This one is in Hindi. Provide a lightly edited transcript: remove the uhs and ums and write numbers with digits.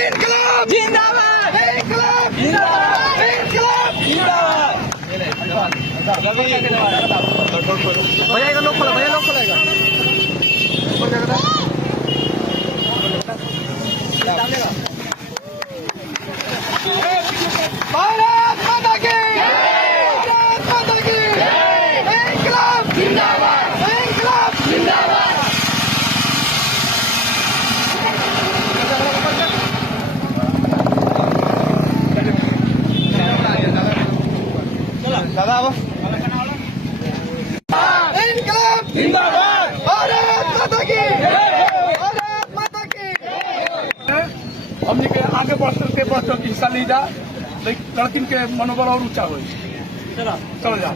इंकलाब जिंदाबाद, इंकलाब जिंदाबाद, इंकलाब जिंदाबाद। भैया का लोग खोला, भैया लोग खोलेगा। भारत माता की, भारत माता की, इंकलाब जिंदाबाद, इंकलाब जिंदाबाद। दादा इंकलाब जिंदाबाद, भारत माता की, भारत माता की। हमने के आगे बढ़ते हिस्सा लीजा, लड़किन के मनोबल और ऊंचा हो। चलो जा।